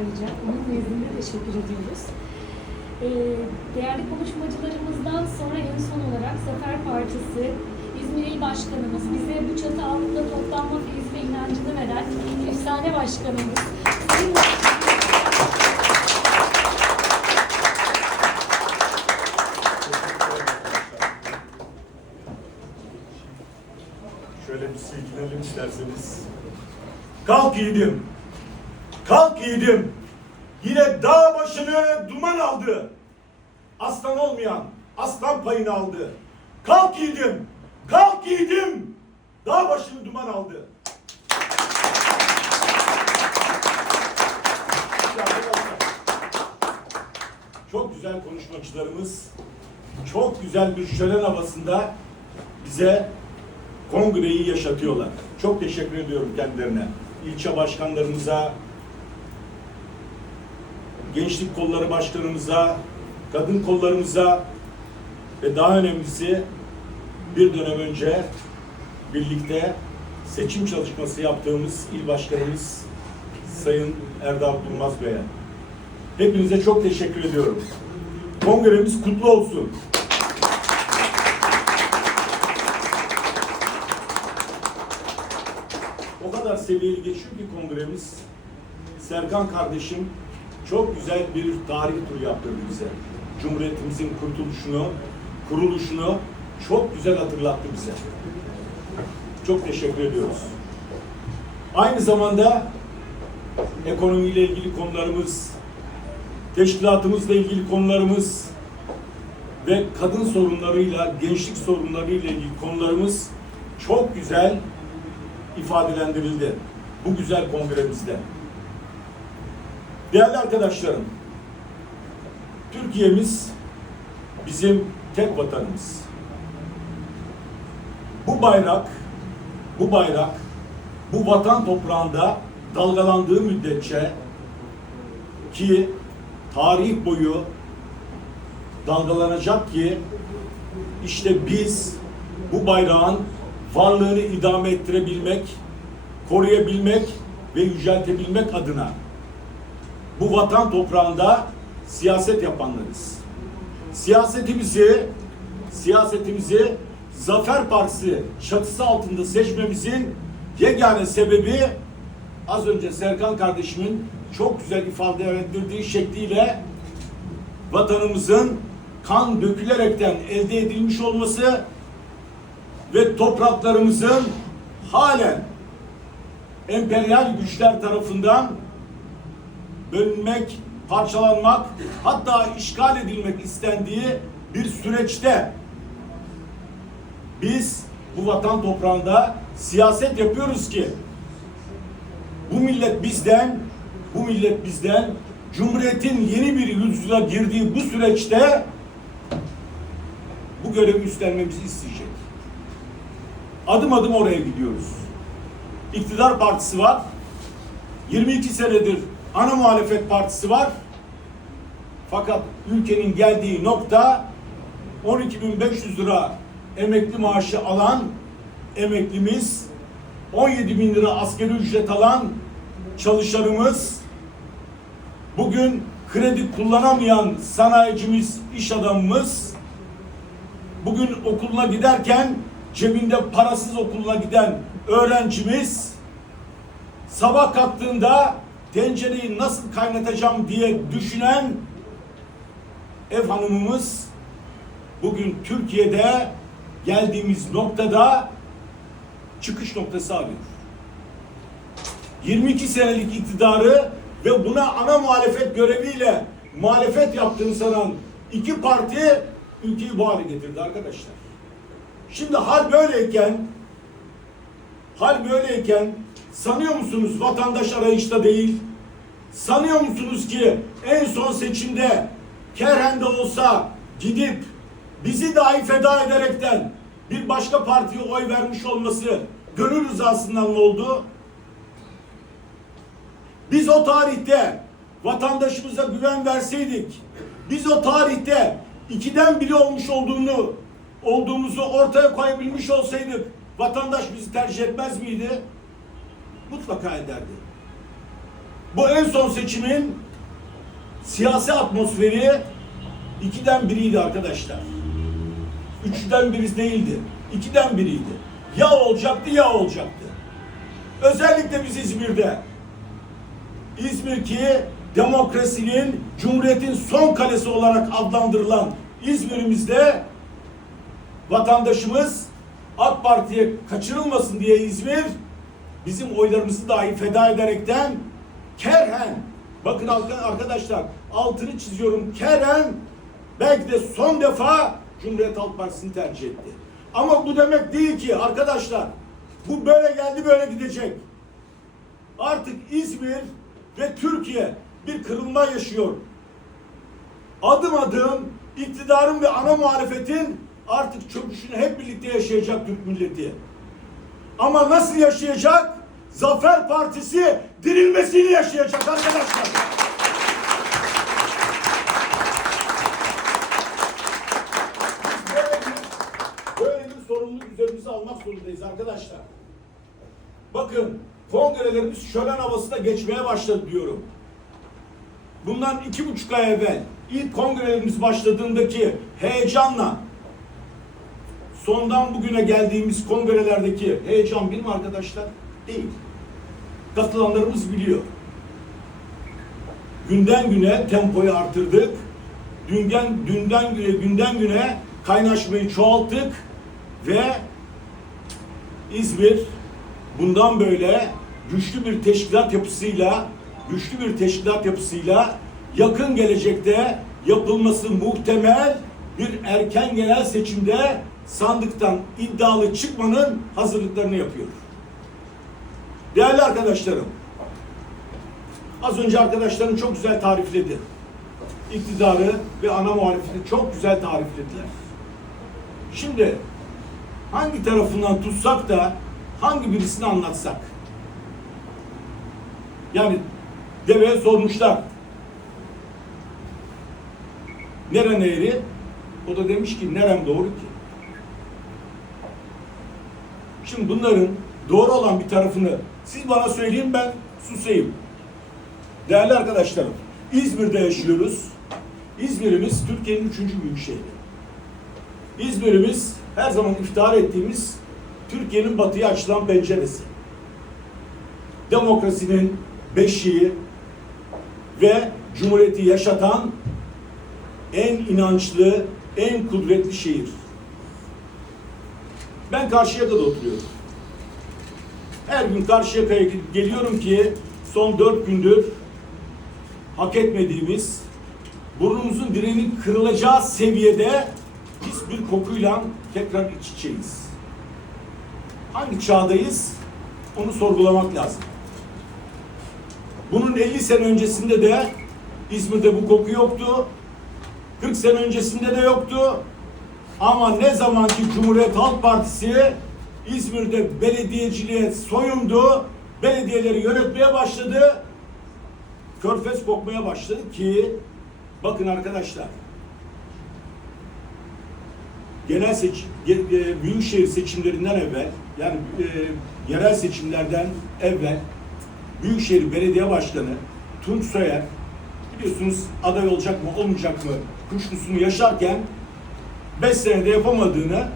ayrıca. Onun nezdinde teşekkür ediyoruz. Ee, değerli konuşmacılarımızdan sonra en son olarak Zafer Partisi İzmir İl Başkanımız, bize bu çatı altında toplanma feyizi ve inancını veren efsane başkanımız. Şöyle bir silkinelim isterseniz. Kalk yiğidim. Kalk yiğidim. Yine dağ başını duman aldı. Aslan olmayan aslan payını aldı. Kalk yiğidim. Kalk yiğidim. Dağ başını duman aldı. Çok güzel konuşmacılarımız çok güzel bir şölen havasında bize kongreyi yaşatıyorlar. Çok teşekkür ediyorum kendilerine. İlçe başkanlarımıza, gençlik kolları başkanımıza, kadın kollarımıza ve daha önemlisi bir dönem önce birlikte seçim çalışması yaptığımız il başkanımız Sayın Erdal Durmaz Bey'e. Hepinize çok teşekkür ediyorum. Kongremiz kutlu olsun. O kadar seviyeli geçiyor ki kongremiz. Serkan kardeşim çok güzel bir tarih turu yaptırdı bize. Cumhuriyetimizin kurtuluşunu, kuruluşunu çok güzel hatırlattı bize. Çok teşekkür ediyoruz. Aynı zamanda ekonomiyle ilgili konularımız, teşkilatımızla ilgili konularımız ve kadın sorunlarıyla, gençlik sorunlarıyla ilgili konularımız çok güzel ifadelendirildi bu güzel kongremizde. Değerli arkadaşlarım, Türkiye'miz bizim tek vatanımız. Bu bayrak, bu bayrak, bu vatan toprağında dalgalandığı müddetçe ki tarih boyu dalgalanacak ki işte biz bu bayrağın varlığını idame ettirebilmek, koruyabilmek ve yüceltebilmek adına bu vatan toprağında siyaset yapanlarız. Siyasetimizi siyasetimizi Zafer Partisi çatısı altında seçmemizin yegane sebebi az önce Serkan kardeşimin çok güzel ifadelendirdiği şekliyle vatanımızın kan dökülerekten elde edilmiş olması ve topraklarımızın halen emperyal güçler tarafından bölünmek, parçalanmak, hatta işgal edilmek istendiği bir süreçte biz bu vatan toprağında siyaset yapıyoruz ki bu millet bizden, bu millet bizden Cumhuriyet'in yeni bir yüzyıla girdiği bu süreçte bu görevi üstlenmemizi isteyecek. Adım adım oraya gidiyoruz. İktidar partisi var. 22 senedir ana muhalefet partisi var. Fakat ülkenin geldiği nokta 12.500 lira emekli maaşı alan emeklimiz, 17 bin lira asgari ücret alan çalışanımız, bugün kredi kullanamayan sanayicimiz, iş adamımız, bugün okuluna giderken cebinde parasız okuluna giden öğrencimiz, sabah kalktığında tencereyi nasıl kaynatacağım diye düşünen ev hanımımız bugün Türkiye'de geldiğimiz noktada çıkış noktası arıyor. 22 senelik iktidarı ve buna ana muhalefet göreviyle muhalefet yaptığını sanan iki parti ülkeyi bu hale getirdi arkadaşlar. Şimdi hal böyleyken hal böyleyken sanıyor musunuz vatandaş arayışta değil? Sanıyor musunuz ki en son seçimde kerhende olsa gidip bizi dahi feda ederekten bir başka partiye oy vermiş olması gönül rızasından mı oldu? Biz o tarihte vatandaşımıza güven verseydik, biz o tarihte ikiden biri olmuş olduğunu olduğumuzu ortaya koyabilmiş olsaydık vatandaş bizi tercih etmez miydi? Mutlaka ederdi. Bu en son seçimin siyasi atmosferi ikiden biriydi arkadaşlar. Üçten birisi değildi. İkiden biriydi. Ya olacaktı ya olacaktı. Özellikle biz İzmir'de. İzmir ki demokrasinin, cumhuriyetin son kalesi olarak adlandırılan İzmir'imizde vatandaşımız AK Parti'ye kaçırılmasın diye İzmir bizim oylarımızı dahi feda ederekten kerhen bakın arkadaşlar altını çiziyorum kerhen belki de son defa Cumhuriyet Halk Partisi'ni tercih etti. Ama bu demek değil ki arkadaşlar bu böyle geldi böyle gidecek. Artık İzmir ve Türkiye bir kırılma yaşıyor. Adım adım iktidarın ve ana muhalefetin artık çöküşünü hep birlikte yaşayacak Türk milleti. Ama nasıl yaşayacak? Zafer Partisi dirilmesini yaşayacak arkadaşlar. Böyle bir, sorumluluk üzerimize almak zorundayız arkadaşlar. Bakın kongrelerimiz şölen havasında geçmeye başladı diyorum. Bundan iki buçuk ay evvel ilk kongrelerimiz başladığındaki heyecanla sondan bugüne geldiğimiz kongrelerdeki heyecan mi arkadaşlar? Değil. Katılanlarımız biliyor. Günden güne tempoyu artırdık. Dünden, dünden güne, günden güne kaynaşmayı çoğalttık ve İzmir bundan böyle güçlü bir teşkilat yapısıyla güçlü bir teşkilat yapısıyla yakın gelecekte yapılması muhtemel bir erken genel seçimde sandıktan iddialı çıkmanın hazırlıklarını yapıyor. Değerli arkadaşlarım, az önce arkadaşlarım çok güzel tarifledi. İktidarı ve ana muhalefeti çok güzel tariflediler. Şimdi hangi tarafından tutsak da hangi birisini anlatsak? Yani deveye sormuşlar. Neren eğri? O da demiş ki nerem doğru ki? Şimdi bunların doğru olan bir tarafını siz bana söyleyin ben susayım. Değerli arkadaşlarım, İzmir'de yaşıyoruz. İzmir'imiz Türkiye'nin üçüncü büyük şehri. İzmir'imiz her zaman iftihar ettiğimiz Türkiye'nin batıya açılan penceresi. Demokrasinin beşiği ve Cumhuriyeti yaşatan en inançlı, en kudretli şehir. Ben Karşıyaka'da oturuyorum. Her gün Karşıyaka'ya geliyorum ki son dört gündür hak etmediğimiz, burnumuzun direğinin kırılacağı seviyede pis bir kokuyla tekrar iç içeyiz. Hangi çağdayız? Onu sorgulamak lazım. Bunun 50 sene öncesinde de İzmir'de bu koku yoktu. 40 sene öncesinde de yoktu. Ama ne zaman ki Cumhuriyet Halk Partisi İzmir'de belediyeciliğe soyundu, belediyeleri yönetmeye başladı, körfez kokmaya başladı ki bakın arkadaşlar genel seçim, e, büyükşehir seçimlerinden evvel yani e, yerel seçimlerden evvel Büyükşehir Belediye Başkanı Tunç Soyer biliyorsunuz aday olacak mı olmayacak mı kuşkusunu yaşarken 5 senede yapamadığını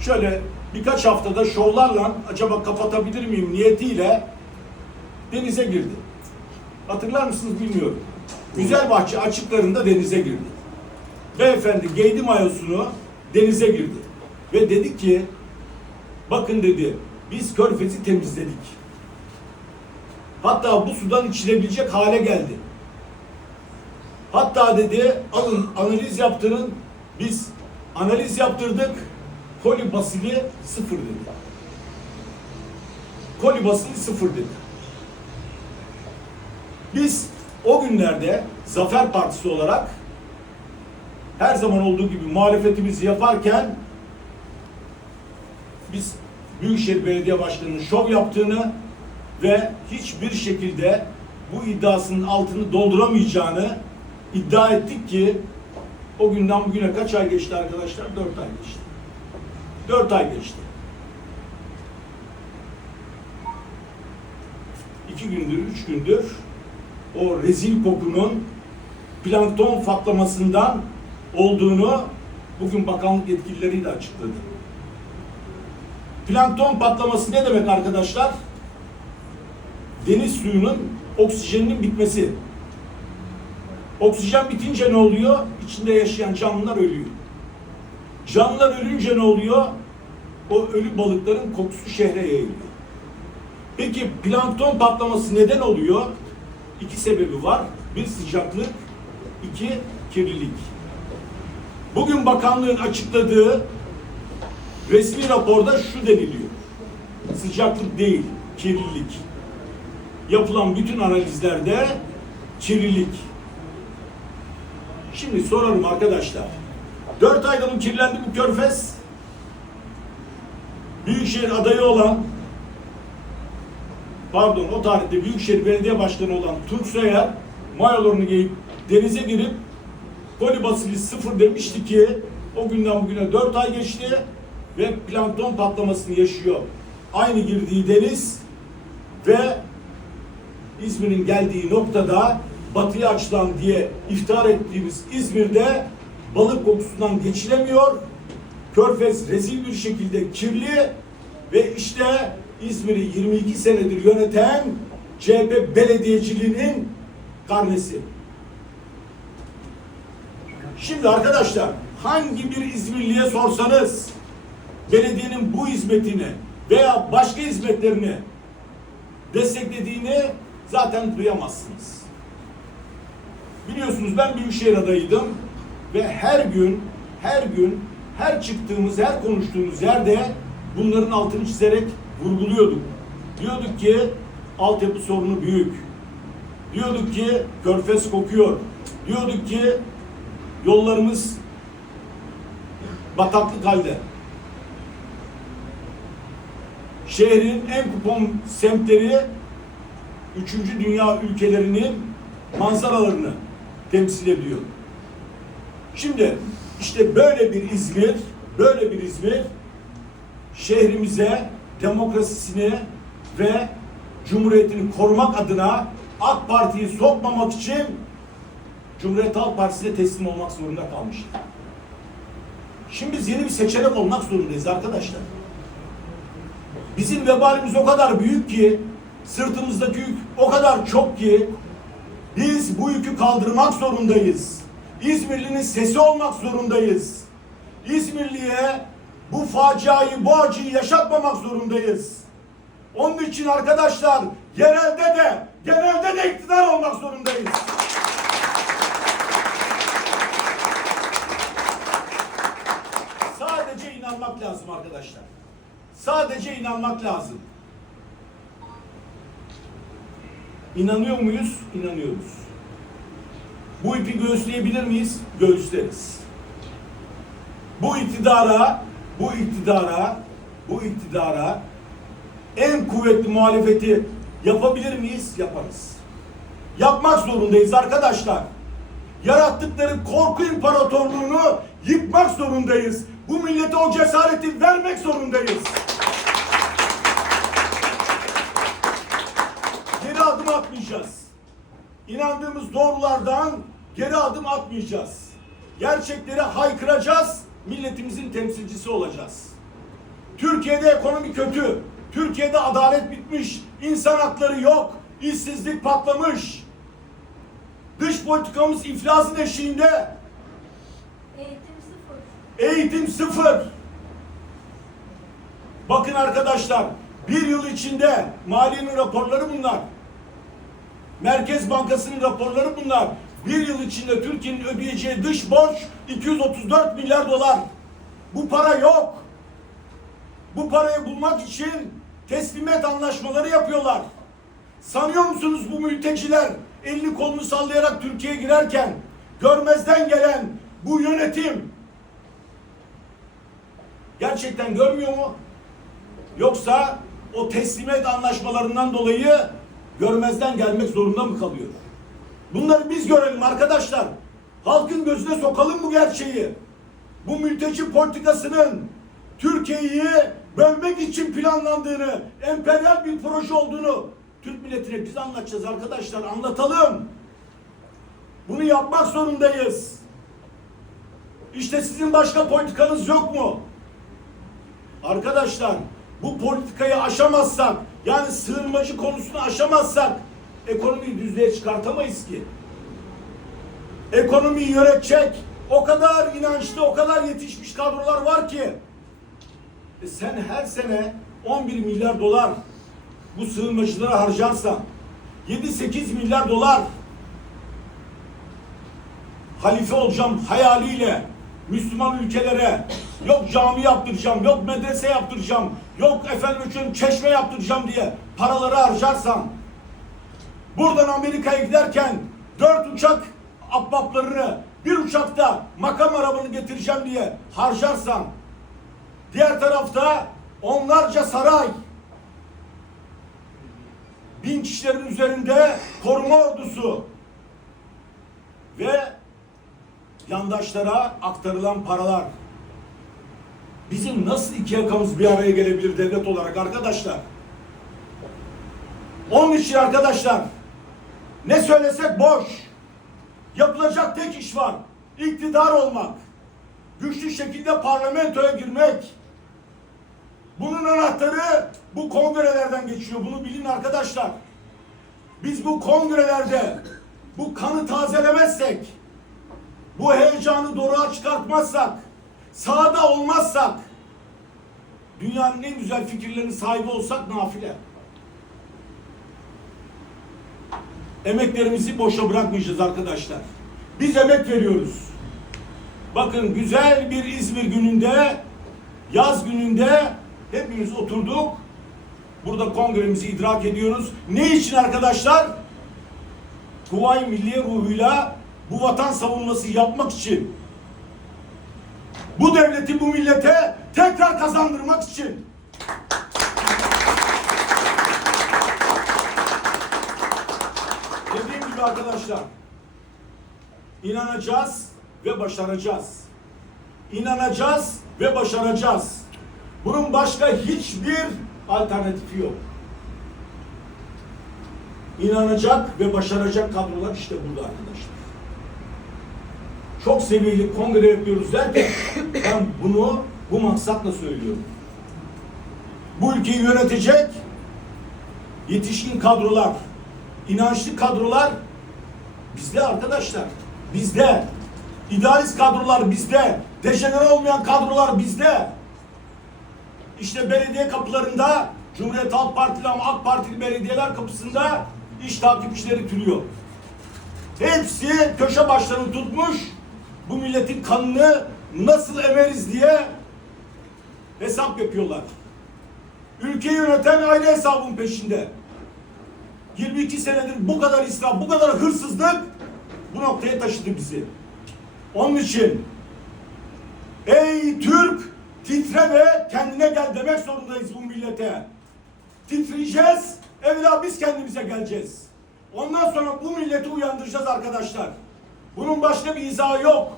şöyle birkaç haftada şovlarla acaba kapatabilir miyim niyetiyle denize girdi. Hatırlar mısınız bilmiyorum. Güzelbahçe açıklarında denize girdi. Beyefendi giydi mayosunu denize girdi. Ve dedi ki bakın dedi biz körfezi temizledik. Hatta bu sudan içilebilecek hale geldi. Hatta dedi alın analiz yaptırın biz analiz yaptırdık koli basili sıfır dedi. Koli basili sıfır dedi. Biz o günlerde Zafer Partisi olarak her zaman olduğu gibi muhalefetimizi yaparken biz Büyükşehir Belediye Başkanı'nın şov yaptığını ve hiçbir şekilde bu iddiasının altını dolduramayacağını iddia ettik ki o günden bugüne kaç ay geçti arkadaşlar? Dört ay geçti. Dört ay geçti. İki gündür, üç gündür o rezil kokunun plankton patlamasından olduğunu bugün bakanlık yetkilileri de açıkladı. Plankton patlaması ne demek arkadaşlar? Deniz suyunun oksijeninin bitmesi. Oksijen bitince ne oluyor? İçinde yaşayan canlılar ölüyor. Canlılar ölünce ne oluyor? O ölü balıkların kokusu şehre yayılıyor. Peki plankton patlaması neden oluyor? İki sebebi var. Bir sıcaklık, iki kirlilik. Bugün bakanlığın açıkladığı resmi raporda şu deniliyor. Sıcaklık değil, kirlilik. Yapılan bütün analizlerde kirlilik. Şimdi sorarım arkadaşlar. Dört ayda mı kirlendi bu körfez? Büyükşehir adayı olan pardon o tarihte Büyükşehir Belediye Başkanı olan Turk Soyer mayolarını giyip denize girip koli basili sıfır demişti ki o günden bugüne dört ay geçti ve plankton patlamasını yaşıyor. Aynı girdiği deniz ve İzmir'in geldiği noktada batıya açılan diye iftihar ettiğimiz İzmir'de balık kokusundan geçilemiyor. Körfez rezil bir şekilde kirli ve işte İzmir'i 22 senedir yöneten CHP belediyeciliğinin karnesi. Şimdi arkadaşlar hangi bir İzmirliye sorsanız belediyenin bu hizmetini veya başka hizmetlerini desteklediğini zaten duyamazsınız. Biliyorsunuz ben Büyükşehir adayıydım ve her gün, her gün, her çıktığımız, her konuştuğumuz yerde bunların altını çizerek vurguluyorduk. Diyorduk ki altyapı sorunu büyük. Diyorduk ki körfez kokuyor. Diyorduk ki yollarımız bataklık halde. Şehrin en kupon semtleri üçüncü dünya ülkelerinin manzaralarını temsil ediyor. Şimdi işte böyle bir İzmir, böyle bir İzmir şehrimize demokrasisini ve cumhuriyetini korumak adına AK Parti'yi sokmamak için Cumhuriyet Halk Partisi'ne teslim olmak zorunda kalmıştı. Şimdi biz yeni bir seçenek olmak zorundayız arkadaşlar. Bizim vebalimiz o kadar büyük ki, sırtımızdaki yük o kadar çok ki, biz bu yükü kaldırmak zorundayız. İzmirli'nin sesi olmak zorundayız. İzmirli'ye bu faciayı, bu acıyı yaşatmamak zorundayız. Onun için arkadaşlar yerelde de, genelde de iktidar olmak zorundayız. Sadece inanmak lazım arkadaşlar. Sadece inanmak lazım. İnanıyor muyuz? İnanıyoruz. Bu ipi göğüsleyebilir miyiz? Göğüsleriz. Bu iktidara, bu iktidara, bu iktidara en kuvvetli muhalefeti yapabilir miyiz? Yaparız. Yapmak zorundayız arkadaşlar. Yarattıkları korku imparatorluğunu yıkmak zorundayız. Bu millete o cesareti vermek zorundayız. Geri adım atmayacağız. İnandığımız doğrulardan geri adım atmayacağız. Gerçekleri haykıracağız, milletimizin temsilcisi olacağız. Türkiye'de ekonomi kötü. Türkiye'de adalet bitmiş. insan hakları yok. işsizlik patlamış. Dış politikamız iflasın eşiğinde. Eğitim sıfır. Eğitim sıfır. Bakın arkadaşlar, bir yıl içinde maliyenin raporları bunlar. Merkez Bankası'nın raporları bunlar. Bir yıl içinde Türkiye'nin ödeyeceği dış borç 234 milyar dolar. Bu para yok. Bu parayı bulmak için teslimet anlaşmaları yapıyorlar. Sanıyor musunuz bu mülteciler elini kolunu sallayarak Türkiye'ye girerken görmezden gelen bu yönetim gerçekten görmüyor mu? Yoksa o teslimet anlaşmalarından dolayı görmezden gelmek zorunda mı kalıyor? Bunları biz görelim arkadaşlar. Halkın gözüne sokalım bu gerçeği. Bu mülteci politikasının Türkiye'yi bölmek için planlandığını, emperyal bir proje olduğunu Türk milletine biz anlatacağız arkadaşlar. Anlatalım. Bunu yapmak zorundayız. İşte sizin başka politikanız yok mu? Arkadaşlar bu politikayı aşamazsak yani sığınmacı konusunu aşamazsak ekonomiyi düzlüğe çıkartamayız ki. Ekonomiyi yönetecek o kadar inançlı, o kadar yetişmiş kadrolar var ki. E sen her sene 11 milyar dolar bu sığınmacılara harcarsan 7-8 milyar dolar halife olacağım hayaliyle Müslüman ülkelere yok cami yaptıracağım, yok medrese yaptıracağım, yok efendim için çeşme yaptıracağım diye paraları harcarsan buradan Amerika'ya giderken dört uçak ahbaplarını bir uçakta makam arabanı getireceğim diye harcarsan diğer tarafta onlarca saray bin kişilerin üzerinde koruma ordusu ve yandaşlara aktarılan paralar. Bizim nasıl iki yakamız bir araya gelebilir devlet olarak arkadaşlar? Onun için arkadaşlar ne söylesek boş. Yapılacak tek iş var. İktidar olmak. Güçlü şekilde parlamentoya girmek. Bunun anahtarı bu kongrelerden geçiyor. Bunu bilin arkadaşlar. Biz bu kongrelerde bu kanı tazelemezsek, bu heyecanı doğruğa çıkartmazsak, sahada olmazsak, dünyanın en güzel fikirlerinin sahibi olsak nafile. Emeklerimizi boşa bırakmayacağız arkadaşlar. Biz emek veriyoruz. Bakın güzel bir İzmir gününde, yaz gününde hepimiz oturduk. Burada kongremizi idrak ediyoruz. Ne için arkadaşlar? Kuvayi Milliye ruhuyla bu vatan savunması yapmak için. Bu devleti bu millete tekrar kazandırmak için. Dediğim gibi arkadaşlar inanacağız ve başaracağız. İnanacağız ve başaracağız. Bunun başka hiçbir alternatifi yok. İnanacak ve başaracak kadrolar işte burada arkadaşlar. Çok seviyeli kongre yapıyoruz derken ben bunu bu maksatla söylüyorum. Bu ülkeyi yönetecek yetişkin kadrolar, inançlı kadrolar bizde arkadaşlar. Bizde. İdealist kadrolar bizde. Dejenere olmayan kadrolar bizde. İşte belediye kapılarında Cumhuriyet Halk Partili ama AK Partili belediyeler kapısında iş takipçileri türüyor. Hepsi köşe başlarını tutmuş. Bu milletin kanını nasıl emeriz diye hesap yapıyorlar. Ülkeyi yöneten aile hesabın peşinde. 22 senedir bu kadar israf, bu kadar hırsızlık bu noktaya taşıdı bizi. Onun için ey Türk titre ve kendine gel demek zorundayız bu millete. Titreyeceğiz, evvela biz kendimize geleceğiz. Ondan sonra bu milleti uyandıracağız arkadaşlar. Bunun başka bir izahı yok.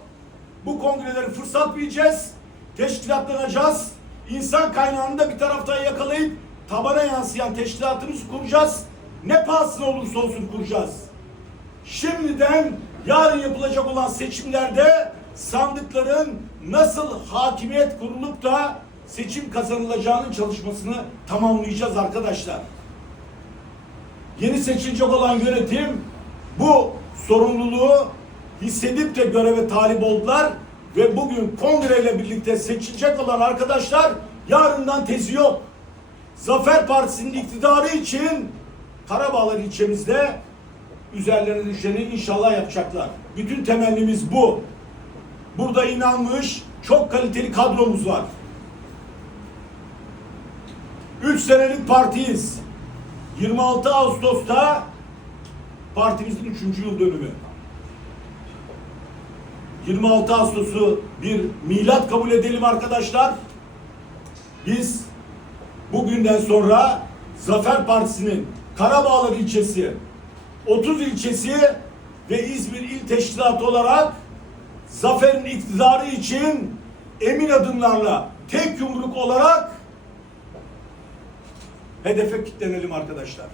Bu kongreleri fırsat bileceğiz, teşkilatlanacağız. İnsan kaynağını da bir taraftan yakalayıp tabana yansıyan teşkilatımızı kuracağız. Ne pahasına olursa olsun kuracağız. Şimdiden yarın yapılacak olan seçimlerde sandıkların nasıl hakimiyet kurulup da seçim kazanılacağının çalışmasını tamamlayacağız arkadaşlar. Yeni seçilecek olan yönetim bu sorumluluğu hissedip de göreve talip oldular ve bugün kongreyle birlikte seçilecek olan arkadaşlar yarından tezi yok. Zafer Partisi'nin iktidarı için Karabağlar ilçemizde üzerlerine düşeni inşallah yapacaklar. Bütün temennimiz bu. Burada inanmış çok kaliteli kadromuz var. 3 senelik partiyiz. 26 Ağustos'ta partimizin 3. yıl dönümü. 26 Ağustos'u bir milat kabul edelim arkadaşlar. Biz bugünden sonra Zafer Partisi'nin Karabağlar ilçesi, 30 ilçesi ve İzmir İl Teşkilatı olarak Zafer'in iktidarı için emin adımlarla tek yumruk olarak hedefe kilitlenelim arkadaşlar.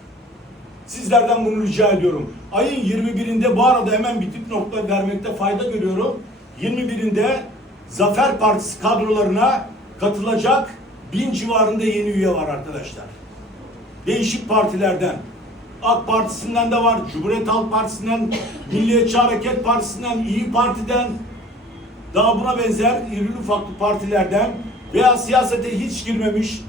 Sizlerden bunu rica ediyorum. Ayın 21'inde bu arada hemen bir tip nokta vermekte fayda görüyorum. 21'inde Zafer Partisi kadrolarına katılacak bin civarında yeni üye var arkadaşlar. Değişik partilerden. AK Partisi'nden de var, Cumhuriyet Halk Partisi'nden, Milliyetçi Hareket Partisi'nden, İyi Parti'den, daha buna benzer irili ufaklı partilerden veya siyasete hiç girmemiş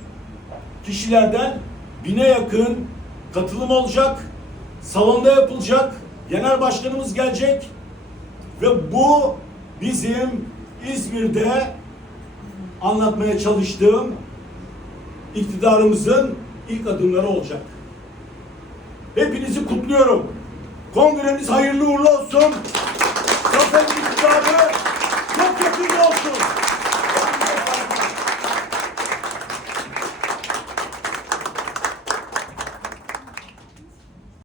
kişilerden bine yakın katılım olacak. Salonda yapılacak. Genel başkanımız gelecek. Ve bu bizim İzmir'de anlatmaya çalıştığım iktidarımızın ilk adımları olacak. Hepinizi kutluyorum. Kongreniz hayırlı uğurlu olsun. Zafer iktidarı.